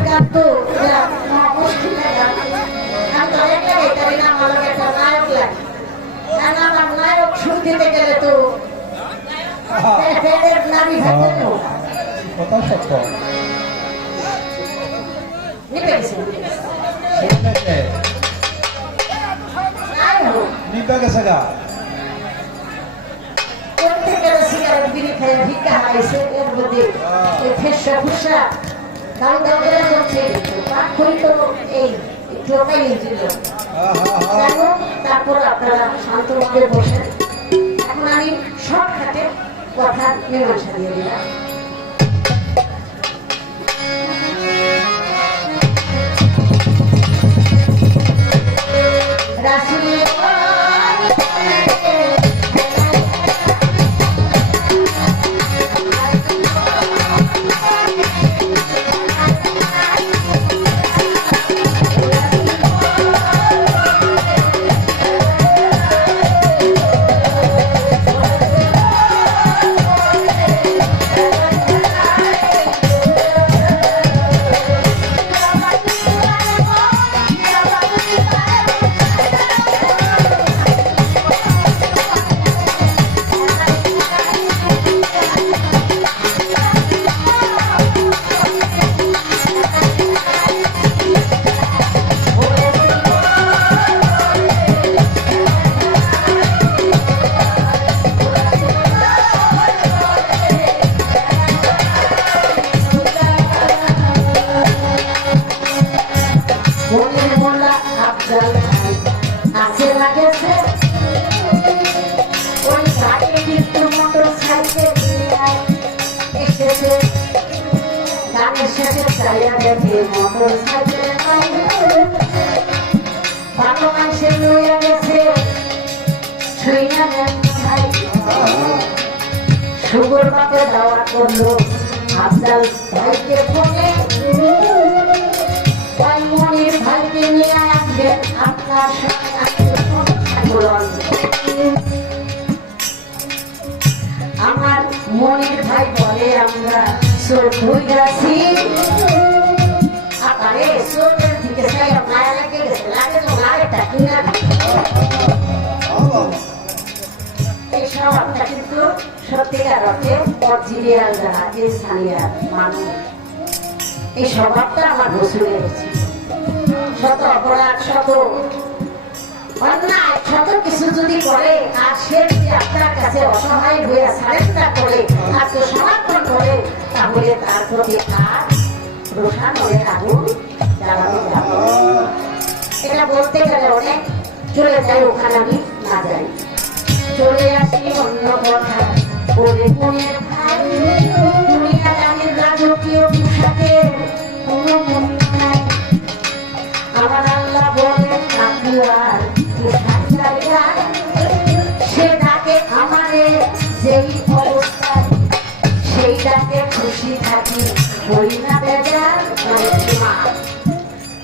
ganto, ya, mau kita ganto yang lagi tadi nama lo kita naik lagi, nama naik sunti tegak itu, teder nabi hati itu, কথা সত্য ini begitu, শুনেছে ayo, নিতে গেছে গা করতে গেলে cigarette বিড়ি খেয়ে ভিক্ষা হারাইছে এর মধ্যে এই ফেসা ফুসা গাল গাল করে করছে পাক করি তো এই টোকাই দিল তারপর আপনারা শান্তভাবে বসে এখন আমি শর্টকাটে কথা মীমাংসা দিয়ে দিলাম রাসূল সুগর বাপে দাওয়া করলো আফজাল ভাইকে ফোনে মনির ভাইকে নিয়ে আসবেন আপনার আমার মনির ভাই বলে আমরা চোখ হয়ে গেছি আরে চোখের দিকে মায়া লেগে গেছে লাগে তো আরেকটা কিনা এই স্বভাবটা কিন্তু সত্যিকার অর্থে অরিজিনাল যারা যে স্থানীয় মানুষ এই স্বভাবটা আমার রসুলের হচ্ছে শত অপরাধ শত অন্যায় শত কিছু যদি করে আর সে যদি আপনার কাছে অসহায় হয়ে সারেন্ডার করে আত্মসমর্পণ করে তাহলে তার প্রতি আর রোষানের আগুন জ্বালানো যাবে এটা বলতে গেলে অনেক চলে যায় ওখানে আমি না যাই চলে আসি অন্য কথা বলে মনের ভাই দুনিয়া জানির রাজকীয় পোশাকের কোনো মূল্য নাই আমার আল্লাহ বলেন তাকুয়ার সে ডাকে আমারে যেই অবস্থায় সেই ডাকে খুশি থাকি হই না বেজার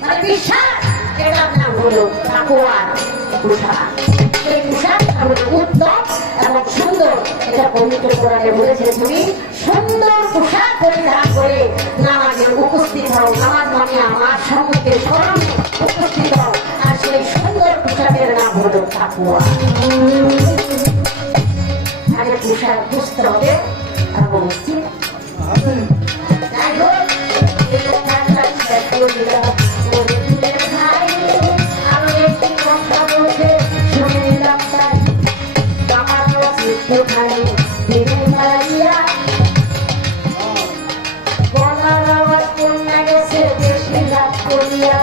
মানে বিশ্বাস এটার নাম হলো তাকুয়ার পোশাক এই পোশাক আমাদের উত্তম এবং সুন্দর এটা পবিত্র কোরআনে বলেছে তুমি সুন্দর পোশাক পরিধান করে নামাজে উপস্থিত হও নামাজ মানে আমার সম্মুখে স্মরণে উপস্থিত হও আর সেই সুন্দর পোশাকের নাম হলো তাকুয়া আগে পোশাক বুঝতে হবে এবং যাই হোক এই কথাটা শেষ করে দিলাম ভাই আরো একটি কথা বলছে শুনে নিলাম তাই আমার ভাই গলার আওয়াজ কন্যা গেছে বেশি রাত করিয়া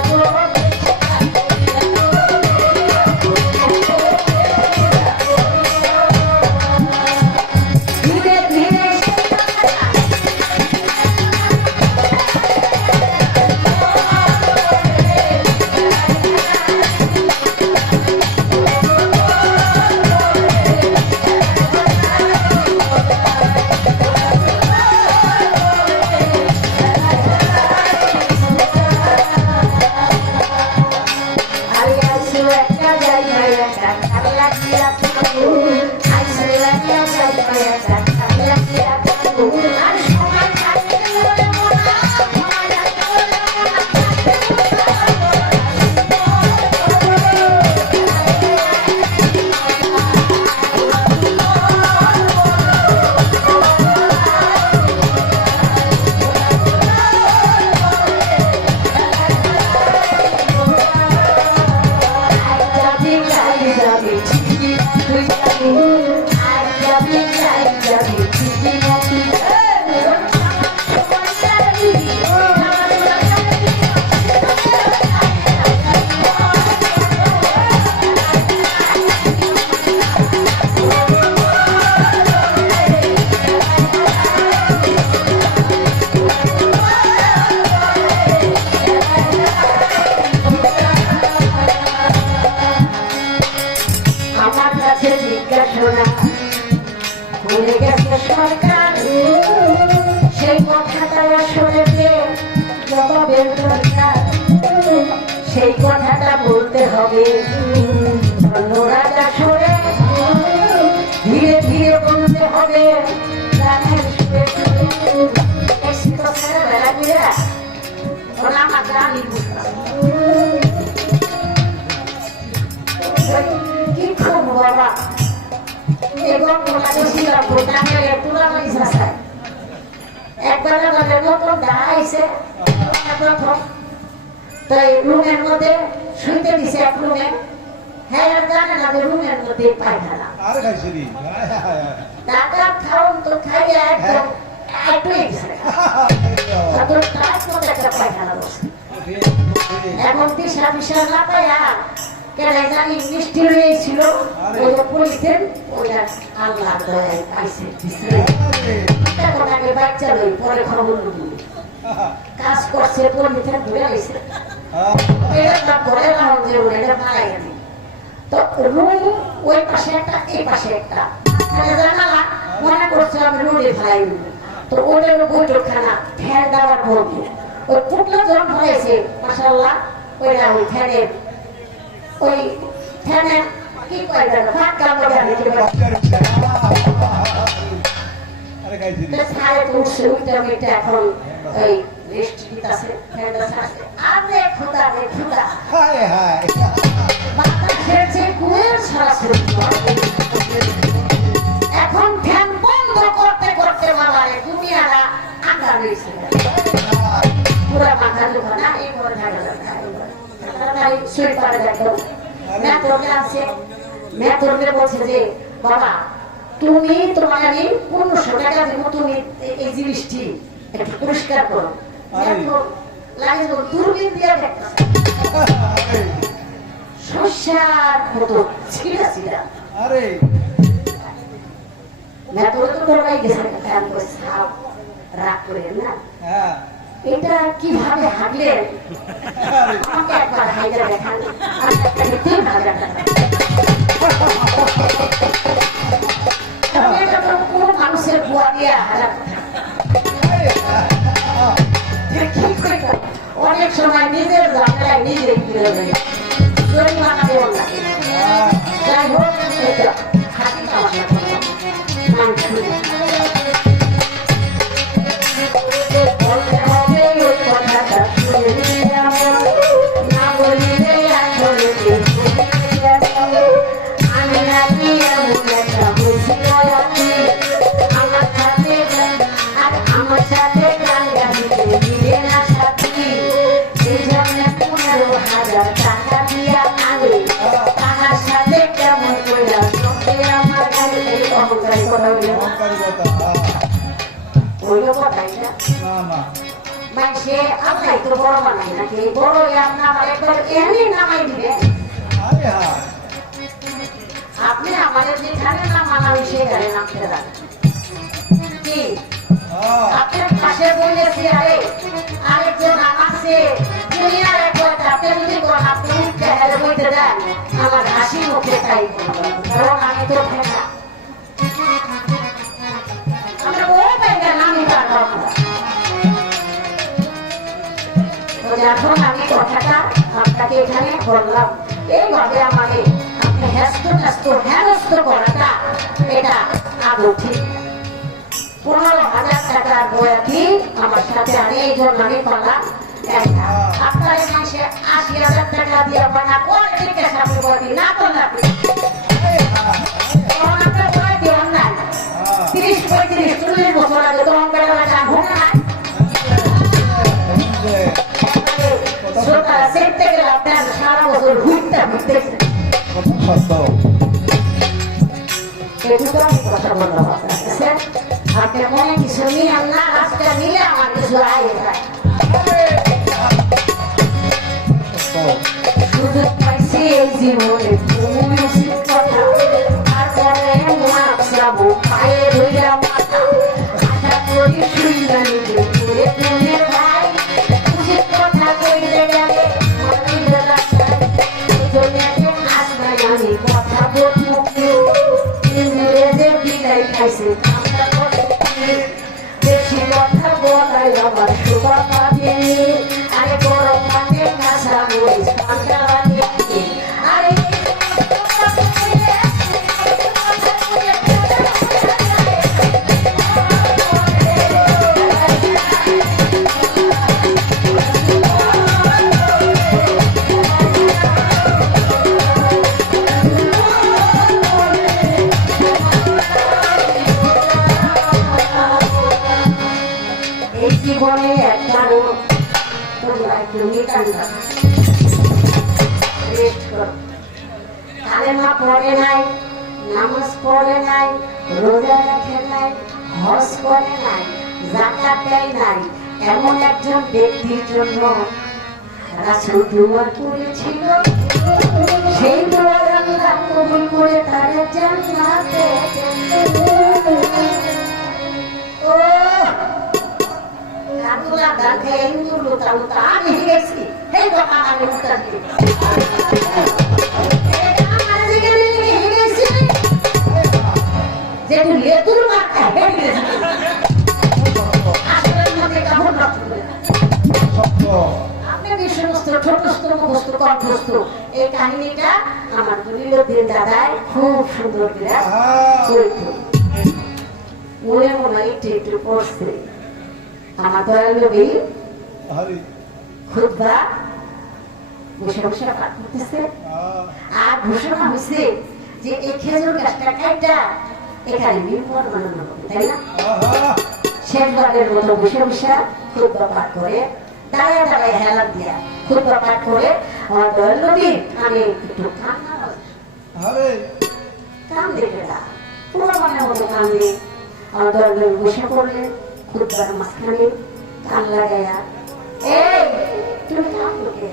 আদরের দরকার সেই কথাটা বলতে হবে রাজা সরে ধীরে ধীরে বলতে হবে গানের সুরে এসে তো ছেলেবেলা দিয়ে ওরা আমার গানই বুঝতাম কি খুব বাবা এবং তোমাকে ছিলাম ভোটানের তুলা পয়সা চাই একবার আমাদের মতো দাঁড়াইছে প্রথম তো এই রুমের মধ্যে শুইতে দিছে এক রুমে হ্যাঁ আর জানে না যে রুমের মধ্যে পায়খানা আরে খাইছিলি টাকা খাওন তো খাইয়া একদম একটুই গেছে তারপর কাজ মতো একটা পায়খানা বসে এখন দিশা বিষয় না পাইয়া কেন জানি মিষ্টি রয়েছিল ওই পুলিশের ওইটা আল্লাহ আইসে এখন আগে বাচ্চা লই পরে খবর লুবি কাজ করছে পন্ডিতের ঘুরে আইসে এটা ঘরে রাখুন যে এটা মারা গেছে তো রুম ওই পাশে একটা এই পাশে একটা জানালা মনে করছে আমি রুমে ফেলাই তো ওদের বৈঠকখানা ফ্যান দেওয়ার বলবো ওই পুটলো যখন ফেলাইছে মাসাল্লাহ ওইটা ওই ফ্যানের ওই ফ্যানের কি কয় জানো ফাঁকা মজা দিতে আরে খাইছিলি সাড়ে উঠছে উঠতে উঠতে এখন ওই রেস্ট দিতেছে ফ্যানটা ছাড়ছে আরে খোদা রে খোদা হায় হায় মাথা খেয়েছে কুয়ের সরাসরি এখন ফ্যান বন্ধ করতে করতে বাবারে দুনিয়াটা আঁকা রয়েছে পুরা মাথা দুঃখ না এই করে থাকা যায় শুয়ে পড়ে দেখো মেয়েতরকে আছে মেয়েতরকে বলছে যে বাবা তুমি তোমার আমি 1500 টাকা দিব তুমি এই জিনিসটি একটু পরিষ্কার করো লাগে দূরবীন দিয়ে দেখতেছে শস্যার মতো ছিঁড়া ছিঁড়া আরে মেয়েতর তো তোরাই গেছে সাপ রাগ করে না হ্যাঁ এটা কিভাবে হাঁটলেন আমাকে একবার হাইটা দেখান আমি একটা 3000 টাকা এটা তো কোনো মানুষের বুয়া দিয়ে হারা কি করে অনেক সময় নিজের জায়গায় নিজে ফিরে যায় জরিমানা দেওয়া লাগে যাই হোক এটা হাতি তামাশা মানুষ বলতে হবে ওই কথাটা শুনে আমার না বলিলে আসলে আমি নাকি এমন একটা বুঝি আমার সাথে আর আমার সাথে গান গাইতে দিলে না সাথী সেই জন্য 15,000 টাকা দিয়া আনে তাহার সাথে কেমন কইরা সঙ্গে আমার গাড়িতে অহংকারী কথা হইল ওইলো কথাই না না মাইসে আল্লাহ তো বড় বানাই নাকি বড় নামাই একবার এমনি নামাই দিবে আরে হায় আপনি আমাদের যেখানে নাম মানাবি সেখানে নামতে দেন কি আপনার পাশে বলেছি আরেকজন আছে দুনিয়ার এক আপনি যদি কোন আপনি চেহারা বইতে দেন আমার হাসি মুখে তাই কারণ আমি তো ফেঁকা আমরা ওই পাইকা নামি পারবো যখন আমি কথাটা আপনাকে এখানে বললাম এইভাবে আমাকে আপনি হেনস্থ করাটা এটা আদৌ ঠিক 15,000 টাকার বয়াতি আমার সাথে আমি এই জন্য আমি পালাম আপনার এই মাসে 80,000 টাকা দিয়ে বানা পরে জিজ্ঞাসা আপনি বয়াতি না করলে আপনি আপনার বয়াতি অন্যায় 30-35-40 বছর আগে তখন বেড়া লাগা ঘুম নাই শ্রোতারা দেখতে গেলে আপনার সারা বছর ঘুরতে ঘুরতেছে কথা বললাম আপনার কাছে আপনি মনে কিছু নিয়ে না আজকে নিলে আমার কিছু আগে যায় সুযোগ পাইছি এই জীবনে তুমি উচিত কথা তারপরে মাপসাবো পায়ে ধইরা মাথা আশা করি শুইলা নিজে ঘুরে ঘুরে ভাই উচিত কথা কইতে গেলে আমি কথা বলবো ইংরেজে বিদায় খাইছে বেশি কথা বলাই আমার সুবাদ আরে জীবনে একবারও তোমরা একটু নিকান্দা রেস্ট করো। কালেমা পড়ে নাই, নামাজ পড়ে নাই, রোজা রাখে নাই, হজ করে নাই, যাকাত দেয় নাই, এমন একজন ব্যক্তির জন্য রাসূল দোয়া করেছিল, সেই দোয়া আল্লাহ কবুল করে তারে জান্নাতে ও কাগুলা গাকে ইন্দুলু তালুতা আমি গেছি এই কথা আমি উত্তর দিই আমার যেখানে নিয়ে গেছি যে লেতুর মাথা হেঁটে আসলে মধ্যে কাপড় রাখবে আপনি এই সমস্ত ছোটস্থ মুখস্থ কণ্ঠস্থ এই কাহিনীটা আমার দলিলুদ্দিন দাদাই খুব সুন্দর করে বলতো মনে মনে একটু একটু পড়ছে আমার দয়াল নবী খুতবা বসে বসে পাঠ করতেছে আর ঘোষণা হয়েছে যে এই খেজুর গাছটা কাইটা এখানে মিম্বর বানানো হবে, তাই না? শেষবারের মতো বসে বসে খুতবা পাঠ করে দাঁড়ায় দাঁড়ায় হেলান দিয়া খুতবা পাঠ করে আমার দয়াল নবী আমি একটু কান্না কান দেখে না পুরো মনের মতো কান্দে আমার দয়াল নবী বসে পড়লে খুতবার মাঝখানে কান লাগাইয়া এই তুমি কান লোকে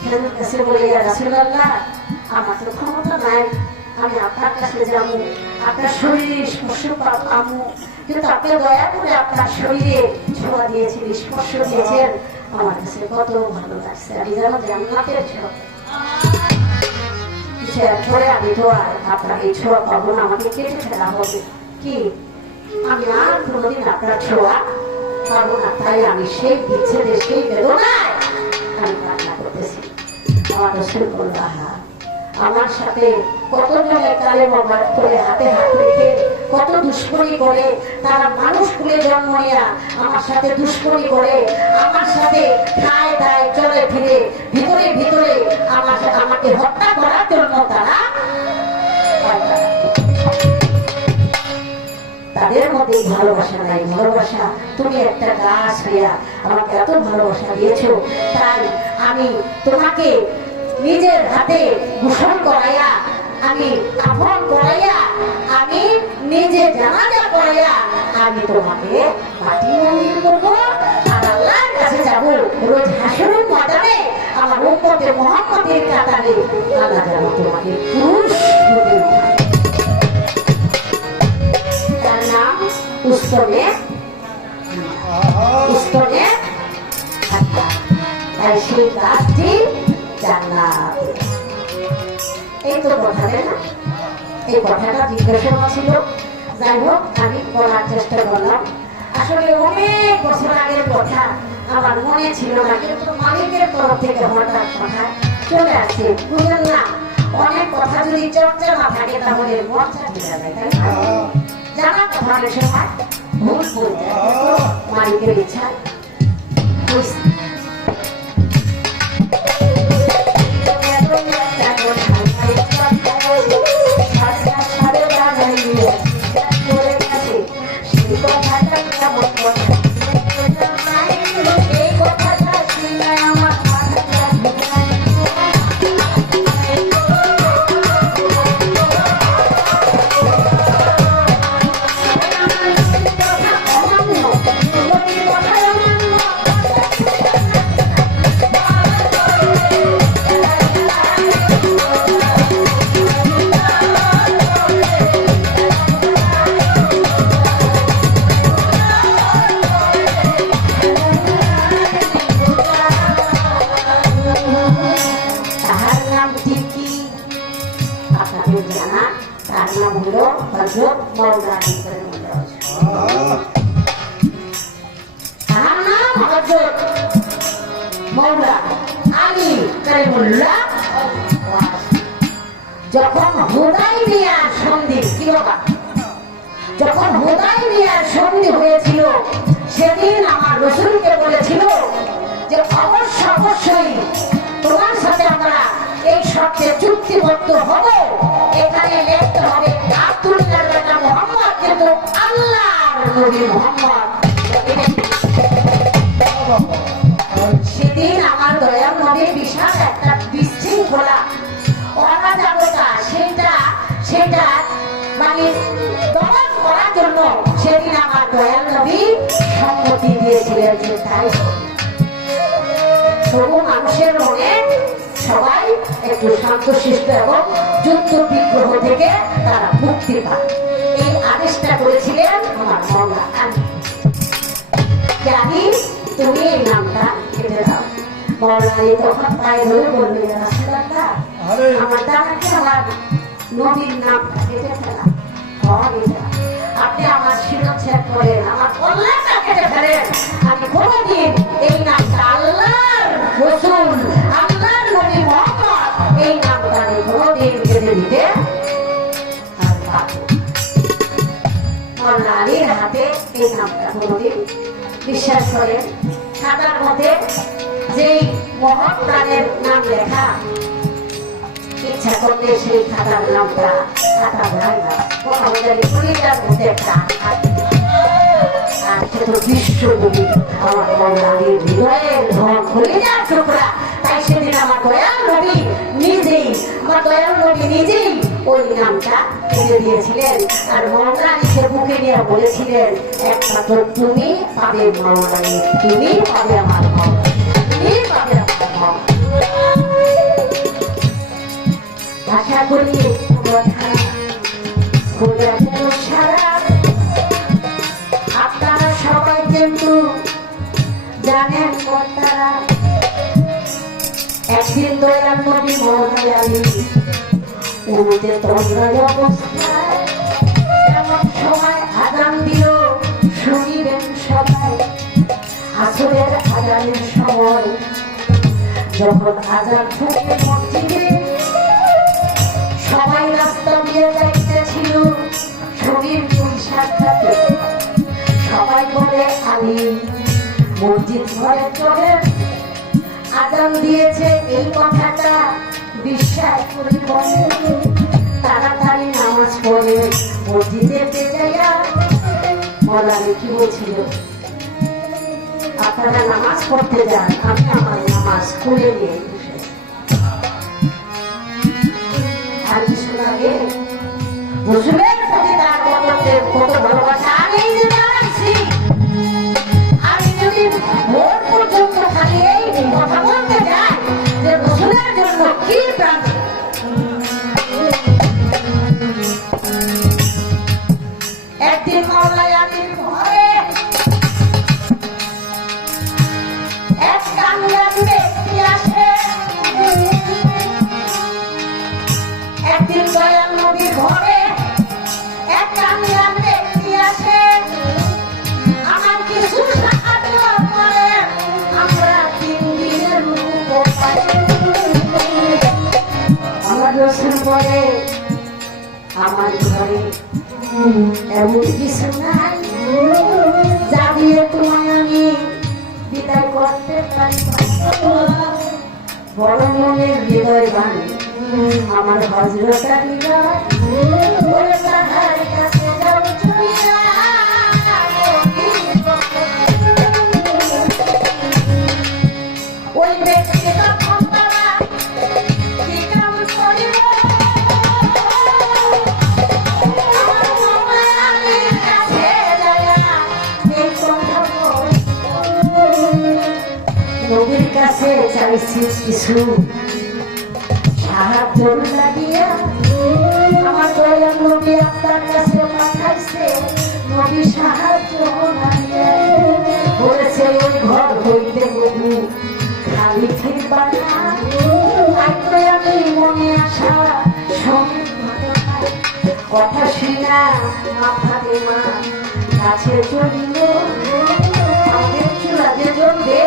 খেজুর কাছে বলে রাসূলুল্লাহ আমার তো ক্ষমতা নাই, আমি আপনার কাছে যাবো, আপনার শরীরে স্পর্শ পাবো, কিন্তু আপনি দয়া করে আপনার শরীরে ছোঁয়া দিয়েছেন, স্পর্শ দিয়েছেন, আমার কাছে কত ভালো লাগছে, আমি যেন জান্নাতের ছোঁয়া পরে আমি তো আর আপনার এই ছোঁয়া পাবো না, আমাকে কেটে ফেলা হবে কি আমি আর কোনোদিন আপনার ছোঁয়া পাবো না, তাই আমি সেই বিচ্ছেদে সেই বেদনায় আমি কান্না করতেছি। আমার রাসূল বলল আমার সাথে কতজনে কালেমা পাঠ করে হাতে হাত রেখে কত দুষ্কর্মী করে, তারা মানুষ কুলে জন্ম নেয়া আমার সাথে দুষ্কর্মী করে, আমার সাথে খায় দায় চলে ফিরে ভিতরে ভিতরে আমাকে হত্যা করার জন্য তারা তাদের মধ্যে ভালোবাসা নাই। ভালোবাসা তুমি একটা গাছ হইয়া আমাকে এত ভালোবাসা দিয়েছো, তাই আমি তোমাকে নিজের হাতে গোসল করাইয়া, আমি আপন করাইয়া, আমি নিজে জানাজা করাইয়া আমি তোমাকে মাটি মন্দির করবো আর আল্লাহর কাছে যাবো রোজ হাসরের ময়দানে আমার উম্মতে মুহাম্মাদের কাতারে আল্লাহ যেন তোমাকে পুরুষ রূপে উঠায়। তার নাম উস্তনে উস্তনে তাই সেই গাছটি জান্নাত। এই তো কথা না, এই কথাটা জিজ্ঞাসা ছিল, যাই হোক আমি বলার চেষ্টা করলাম। আসলে অনেক বছর আগের কথা আমার মনে ছিল না, কিন্তু মালিকের তরফ থেকে হঠাৎ কথা চলে আসছে, বুঝলেন না? অনেক কথা যদি চর্চা না থাকে তাহলে মর্চা ঠিক যায়, তাই না? জানা কথা অনেক সময় ভুল বলতে মালিকের ইচ্ছা যখন হুদায়বিয়ার সন্ধি কি বাবা, যখন হুদায়বিয়ার সন্ধি হয়েছিল সেদিন আমার রাসূলকে বলেছিল যে অবশ্যই তোমার সাথে আমরা এই শর্তে চুক্তিবদ্ধ হব, এখানে লিখতে হবে আব্দুল্লাহ বিন মুহাম্মদ কিন্তু আল্লাহর নবী মুহাম্মদ। বুদ্ধি দিয়েছিলেন যে তাই হবে। তবু মানুষের মনে সবাই একটু শান্তশিষ্ট এবং যুদ্ধ বিগ্রহ থেকে তারা মুক্তি পায়, এই আদেশটা করেছিলেন আমার মৌলা আলী। জানি তুমি এই নামটা কেটে দাও। মৌলা আলী তখন পায়ে ধরে বললেন, রাসূলুল্লাহ, আরে আমার দ্বারাকে আমার নবীর নামটা কেটে ফেলা হয় না। আপনি আমার শিরচ্ছেদ করেন, আমার কল্যাণটা কেটে ফেলেন, আমি কোনোদিন এই নামটা আল্লাহর রাসূল, আল্লাহর নবী মুহাম্মদ, এই নামটা আমি কোনোদিন কেটে দিতে আর পারবো না। মৌলা আলীর হাতে এই নামটা কোনোদিন, বিশ্বাস করেন, খাতার মধ্যে যেই মহৎ প্রাণের নাম লেখা, ইচ্ছা করলে সেই খাতার নামটা খাতা ভাই না, আমাদের কলিজার মধ্যে একটা আর সে তো বিশ্বকবি আমার মৌলা আলীর হৃদয়ের ধন কলিজার টুকরা। তাই সেদিন আমার দয়াল নবী নিজেই, আমার দয়াল নবী নিজেই ওই নামটা কেটে দিয়েছিলেন। আর মৌলা আলীকে বুকে নিয়ে বলেছিলেন, একমাত্র তুমি পাবে মৌলা আলী, তুমি পাবে আমার মৌলা, তুমি পাবে আমার মৌলা। আশা করি আপনারা সবাই কিন্তু জানেন কর্তারা, একদিন দয়াল নবী মৌলা আলী উড়তে তন্দ্রায় অবস্থায় এমন সময় আযান দিল, শুনিবেন সবাই। আসরের আযানের সময় যখন আযান ফুঁকে মসজিদে সবাই রাস্তা দিয়ে যাইতেছিল, শরীর দুই সাক্ষাতে সবাই বলে, আলী মসজিদ ঘরে চলে, আযান দিয়েছে এই কথাটা বিশ্বাস করে বলে, তাড়াতাড়ি নামাজ পড়ে মসজিদে যাইয়া। মৌলা আলী কি বলছিল, আপনারা নামাজ পড়তে যান, আমি আমার নামাজ খুলে নিয়ে আর কিছু লাগে। রসুলের প্রতি তার কত ভালোবাসা। আমি এই যে দাঁড়াইছি, আমি যদি ভোর পর্যন্ত খালি এই কথা বলতে যাই যে রসুলের জন্য কি প্রাণ। একদিন মৌলা আলীর ঘরে এক কাঙ্গাল ব্যক্তি আসে। একদিন দয়াল নবীর ঘরে এক কাঙ্গাল ব্যক্তি আসে, আমার কিছু সাহায্য করেন, আমরা 3 দিনের রূপ পাই। আমার রসুল বলে, আমার ঘরে এমন কিছু নাই যা দিয়ে তোমায় আমি বিদায় করতে পারি। বড় মনের হৃদয় বাণী আমার হযরত হৃদয় বলে, তাহার কাছে যাও চলিয়া। ওই ব্যক্তি তখন তারা কি কাম করিল, আমার মৌলা আলীর কাছে যাইয়া এই কথা বলিল। নবীর কাছে চাইছি কিছু সাহায্য লাগিয়া, আমার দয়াল নবী আপনার কাছে পাঠাইছে নবী সাহায্য লাগিয়া। বলেছে ওই ঘর হইতে বহু খালি ফিরবা না, তাই আমি মনে আসা সঙ্গে কথা শুনা মাথাতে মা কাছে চলিল। আমাদের চুলা যে জ্বলবে,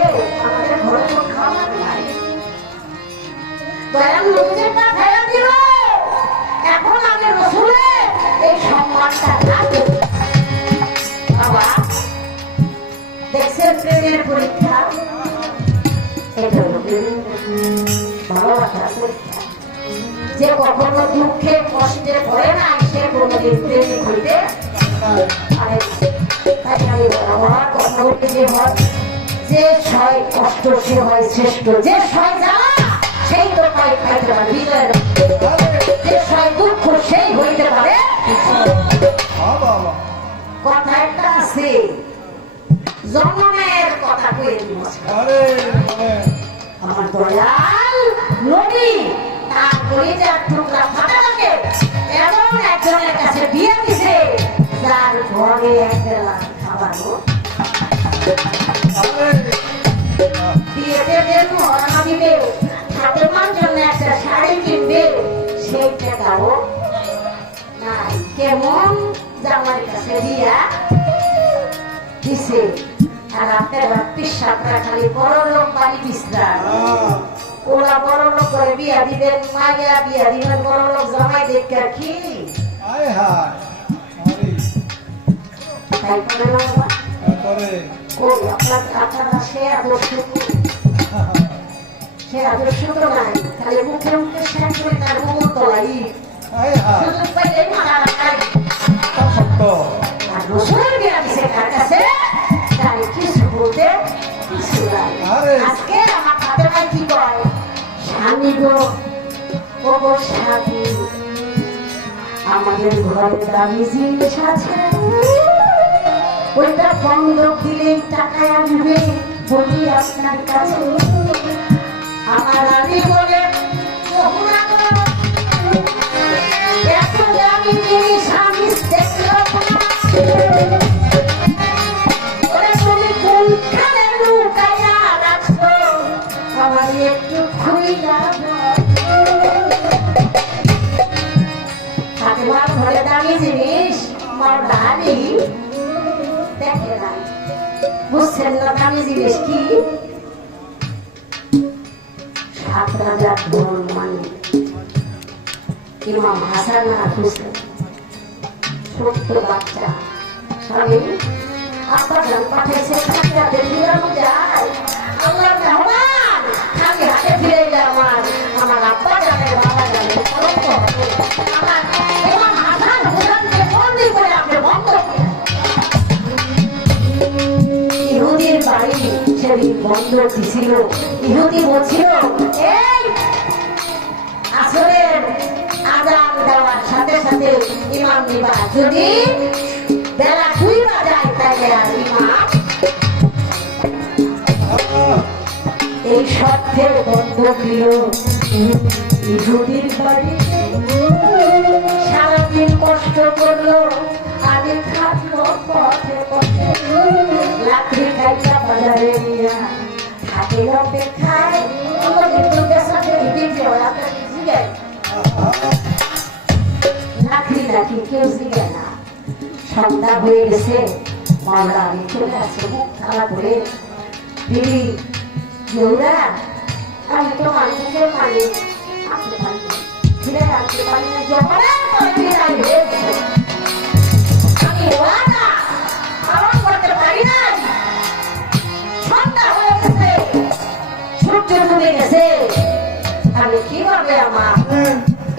আমাদের ঘরে তো খাবার নাই, দয়াল নবীকে পাঠাইয়া দিল। এখন আমি রসুলের এই সম্মানটা রাখি। বাবা দেখছেন প্রেমের পরীক্ষা, এটা হলো প্রেমের ভালোবাসার পরীক্ষা। যে কখনো দুঃখে কষ্টে পড়ে না, সে কোনোদিন প্রেমিক হইতে পারে না। তাই আমি আমার কথা বলতে যে হয়, যে সয় কষ্ট সে হয় শ্রেষ্ঠ, যে সয় জ্বালা সেই তো পাই খাইতে পারে বিজয়ের, যে সয় দুঃখ সেই হইতে পারে। কথা একটা আছে, জন্মের কথা কয়ে দিব আরে বলেন। আমার দয়াল নবী তার কলিজার টুকরা ফাটা লাগে এমন একজনের কাছে বিয়ে দিছে যার ঘরে এক বেলা খাবারও আরে বিয়েতে যে মহরণা দিবে ঠাকুমার জন্য একটা শাড়ি কিনবে সেই টাকাও নাই কেমন জামাইয়ের কাছে দিয়া দিছে আর আপনারা পিসাবটা খালি বড় লোক বাড়ি বিশ্রাম ওরা বড় লোক করে বিয়া দিবেন মাইয়া বিয়া দিবেন বড় লোক জামাই দেখে কি আয় হায় আরে তাই করে না বাবা? করে কই আপনারা সে আদর্শ তো নাই খালি মুখে মুখে শেষ করে তার মুখ তলাই আয় হায় সুযোগ পাইলেই মারা রাখাই সত্য আর রসুলের বিয়া দিছে কার কাছে তাই কিছু বলতে কিছু নাই আরে। আজকে আমার হাতে ভাই কি কয় স্বামী গো ও গো স্বামী আমাদের ঘরে দামি জিনিস আছে ওইটা বন্ধক দিলেই টাকা আসবে বলি আপনার কাছে আমার আমি বলে কখনো এত দামি জিনিস আমি দেখলাম না ওরে তুমি কোনখানে লুকাইয়া রাখছো আমার একটু খুইলা ঠাকুমার ঘরে দামি জিনিস আমার দামি দেখে নাই বুঝছেন না দামি জিনিস কি 7,000 ধন মানে ইমাম হাসান আর হুসেন ছোট্ট বাচ্চা স্বামী আব্বা জান পাঠাইছে খাটিয়া ফিরানো যায় আল্লাহর মেহমান খালি হাতে ফিরে গেল আমার আব্বা জানে বাবা জানে আমার ইমাম হাসান হুসেনকে বন্দি করে আপনি বন্ধ ইহুদির বাড়ি সেদিন বন্ধ দিছিল ইহুদি বলছিল এই আসরের আজান দেওয়ার সাথে সাথে ইমাম নিবা যদি বেলা 2 বাজায় তাহলে আর ইমাম এই সত্যে বন্ধ দিল ইহুদির বাড়িতে সারাদিন কষ্ট করলো আগে খাটলো পথে পথে লাকড়ি খাইটা বাজারে নিয়ে হাতের অপেক্ষায় লাকড়ি নাকি কেউ জিগে না সন্ধ্যা হয়ে গেছে মামলা আমি চলে আসছে মুখ খারাপ করে দিদি জৌরা আমি তো মানুষের মালিক আপনি পারি ফিরে আসতে পারি না যখন আমি ওরা পালন করতে পারি না সন্ধ্যা হয়ে গেছে সূর্য ডুবে গেছে আমি কিভাবে আমার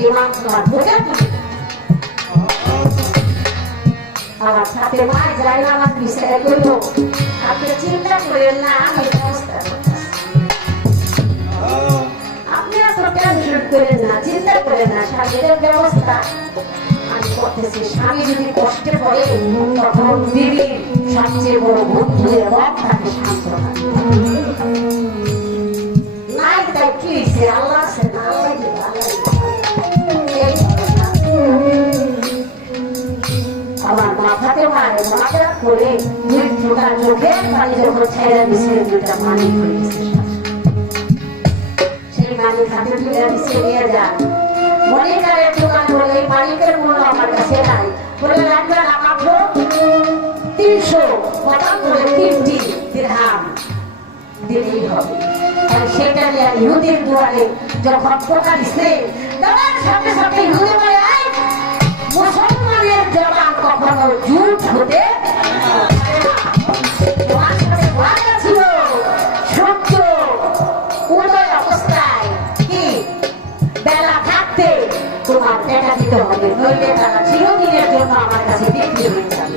ইমাম তোমার বোঝা তুলি আমার সাথে মায় যায় না আমার বিষয়ে করল আপনি চিন্তা করেন না আমি ব্যবস্থা করতেছি আপনি এত টেনশন করেন না চিন্তা করেন না স্বামীর ব্যবস্থা আমি করতেছি স্বামী যদি কষ্টে পড়ে তখন বিবির সবচেয়ে বড় বন্ধু এবং তাকে শান্ত নাই তাই কি হয়েছে আল্লাহ আছে না আল্লাহ দিবে, আল্লাহ দিবে। আমার মাথাতে মায়ের মাথা করে দুই ফোঁটা চোখের পানি যখন ছেড়ে দিছে দুইটা পানি হয়ে গেছে সেই মালিক হাতে তুলে দিচ্ছে নিয়ে যান মনিকারের দোকান বলে মালিকের মূল্য আমার কাছে নাই বলে লাগবে না মাত্র 350 দিরহাম দিলেই হবে আর সেটা নিয়ে ইহুদির দুয়ারে যখন পোকা দিচ্ছে দেওয়ার সাথে সাথে ইহুদি বলে মুসলমানের জবান কখনো জুট হতে তোমার সাথে ওয়াদা ছিল সূর্য উদয় অবস্থায় কি বেলা থাকতে তোমার দেখা দিতে হবে নইলে তারা চিরদিনের জন্য আমার কাছে বিক্রি হয়ে যাবে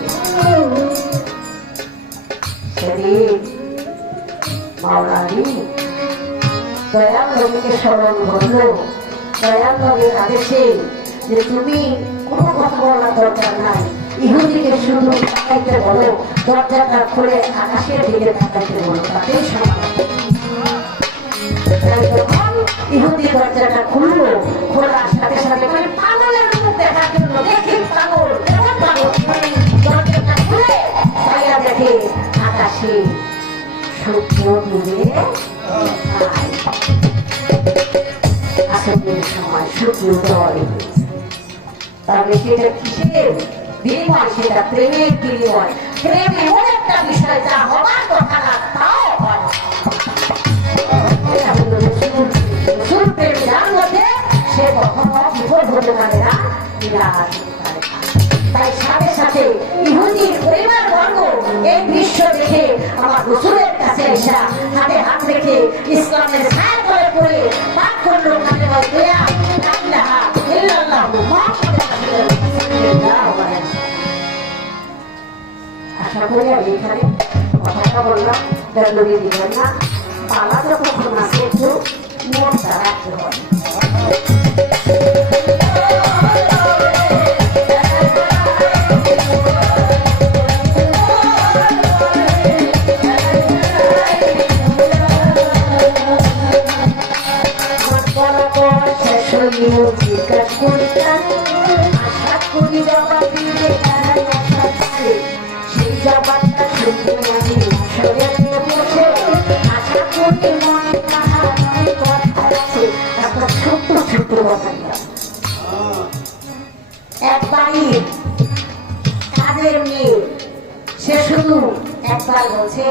সেদিন মাওলানি দয়াল নবীকে স্মরণ করলো দয়াল নবীর আদেশে যে তুমি কোনো কথা বলার দরকার নাই ইহুদিকে শুধু বলো দরজাটা খুলে আকাশের দিকে তাকাতে বলল, তাতেই সমান। তাই যখন ইহুদি দরজাটা খুললো, খোলার সাথে সাথে মানে পাগলের মুখ দেখার জন্য, দেখি পাগল কেমন পাগল, দরজাটা খুলে তাইয়া দেখে আকাশে সূর্য ডুবে আসনের সময় সূর্যোদয় হয়েছে। তাহলে সেটা কিসের বিনিময়? সেটা প্রেমের বিনিময়। প্রেম এমন একটা বিষয় যা হবার কথা না, তাও হয়। এটা হলো রসুল প্রেম, যার মধ্যে সে কখনো বিফল হতে পারে না, নিরাশ হতে পারে না। তাই সাথে সাথে ইহুদির পরিবার বর্গ এই দৃশ্য দেখে আমার রসুলের কাছে এসা হাতে হাত রেখে ইসলামের ছায়া করে পড়ে পাঠ করলো কালেমা ইল্লাহ ইলাহা ইল্লাল্লাহ মুহাম্মাদুর রাসূলুল্লাহ। আশা করি আমি এখানে কথাটা বললাম বেলুরি দিবেন না, পালা যখন আছে একটু মনটা রাখতে হবে। জিজ্ঞাসা করতাম, আশা করি জবাব দিলে সেই জবাবটা শুনতে আমি শরীরে পৌঁছে আশা করি মনে কথা আছে। তারপর ছোট্ট ছোট্ট কথা এক বাড়ির কাজের মেয়ে, সে শুধু একবার বলছে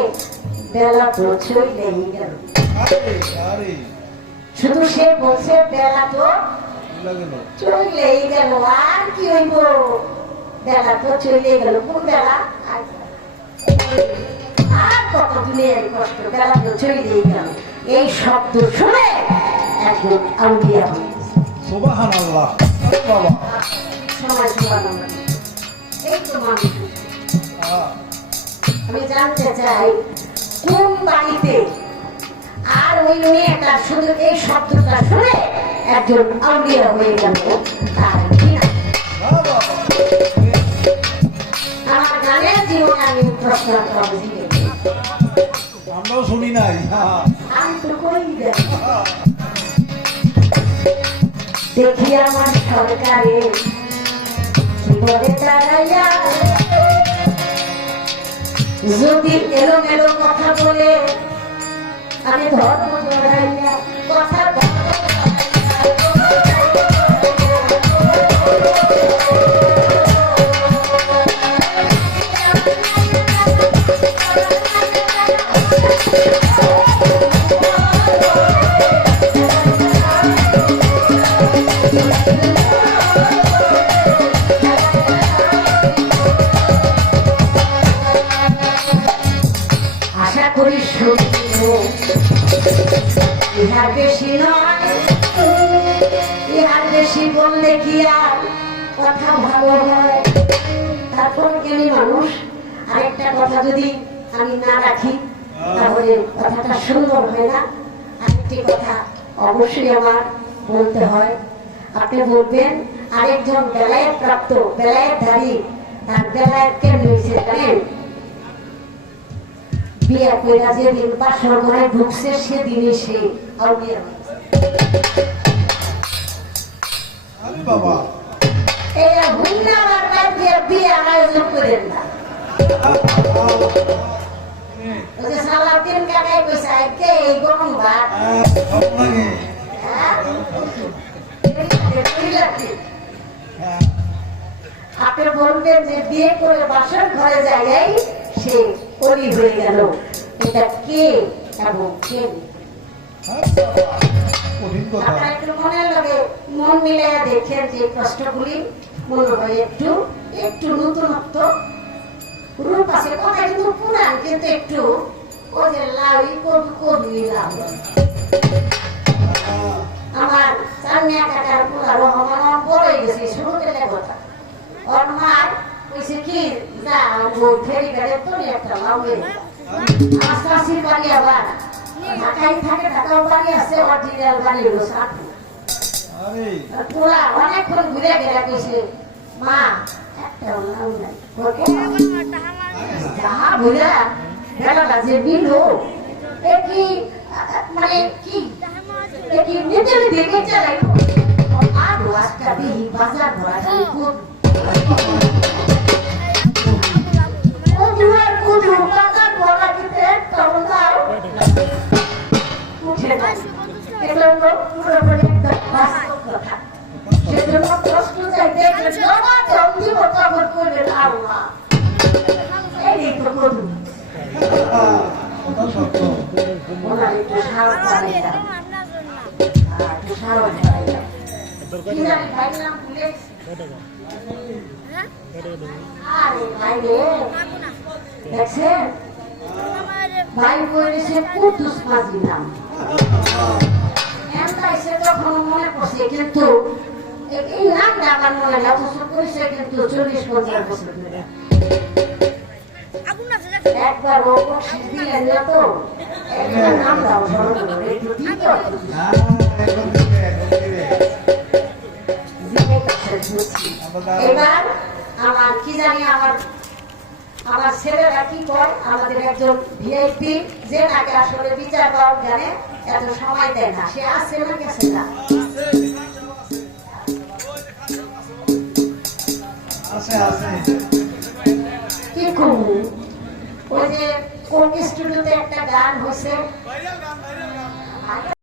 বেলা তো চলেই গেল। শুধু সে বলছে বেলা তো চলেই গেল, আর কি হইব, বেলা তো চলে গেল। কোন বেলা? আর কত দিনের কষ্ট, বেলা তো চলেই গেল। এই শব্দ শুনে একজন আউলিয়া হয়ে গেছে। সুবহানাল্লাহ। বাবা সময় সুবহানাল্লাহ। এই তো মানুষ। আমি জানতে চাই কোন বাড়িতে আর ওই মেয়েটা শুধু এই শব্দটা শুনে একজন আউলিয়া হয়ে গেল, তার কি না? আমার গানের জীবনে আমি প্রশ্ন আমরাও শুনি নাই, আমি তো কই দেখি আমার সরকারে জীবনে দাঁড়াইয়া যদি এলোমেলো কথা বলে, আমি ধর্ম জড়াইয়া কথা আশা করি ইহার বেশি নয়, ইহার বেশি বললে কি আর কথা ভালো হয়? তারপর কেমনি মানুষ আরেকটা কথা যদি আমি না রাখি তাহলে কথাটা সুন্দর হয় না। আরেকটি কথা অবশ্যই আমার বলতে হয়। আপনি বলবেন আরেকজন বেলায়েত প্রাপ্ত বেলায়েতধারী, তার বেলায়েত কেমনি হয়েছে জানেন? বিয়ে কইরা যেদিন বাসর ঘরে ঢুকছে সেদিনই সে আউলিয়া হয়েছে। বাবা এই হুন্না আমার বাদ দিয়ে বিয়ে আয়োজন করেন না। ওই যে সালাউদ্দিন কাকাই কইছে কে এই গরম ভাত আপনি বলবেন যে বিয়ে করে বাসর ঘরে যাই সে অলি হয়ে গেল। এটা কে এবং কে? আপনারা একটু মনের লগে মন মিলাইয়া দেখেন যে প্রশ্নগুলি মনে হয় একটু একটু নতুনত্ব রূপ আছে। কথা কিন্তু পুরান, কিন্তু একটু ওদের লাউই কবি লাউ। আমার চান্নিয়া কাকার পুরা রহমান বড়ই গেছে শুরুতে কথা। ওর মার কইছে কি যা ফেরি গাড়ি তো একটা লাউ আমার শাশির বাড়ি আবার ঢাকায় থাকে, ঢাকাও বাড়ি আছে, অরিজিনাল বাড়ি হলো সাথে। পোলা অনেকক্ষণ ঘুরে গেলে কইছে মা একটাও নাম নাই। ওকে? যাহা বইলা, বেটাটা যে বিল এ কি মানে কি এ কি নিতে নিতে কেটে রাখবো আর আজকা দিই বাজার ভরা কি কুদুয়ার কুদু বাজার ভরা কিতে তখন দাও উঠে যায় এগুলো হলো পুরোপুরি একটা বাস্তব কথা সেজন্য প্রশ্ন চাইতে জমা জলদি মোটামত করে আল্লাহ এই তো কুদু ওটা সত্য। ওনার একটু সাহস বাড়াইয়া একটু সাহস বাড়াইয়া কি জানি ভাই নাম ভুলে আরে ভাই রে দেখছেন ভাই করেছে কুদ্দুস মাঝি নাম এমন তখন মনে পড়ছে কিন্তু এই নামটা আমার মনে হয় অথচ পরিচয় কিন্তু 40-50 বছর ধরে একবার ও বকশিস দিলেন না তো একবার নাম দাও স্মরণ করো একটু দিতে হবে হ্যাঁ, এখন দিবে, এখন দিবে। দিতে কাছে বুঝছি এবার আমার কি জানি আমার ছেলেরা কি কয় আমাদের একজন ভিআইপি যে নাকি আসলে বিচার পাওয়ার জানে এত সময় দেয় না সে আসছে না গেছে না আছে, আছে। কি করবো ওই যে কোক স্টুডিওতে একটা গান হয়েছে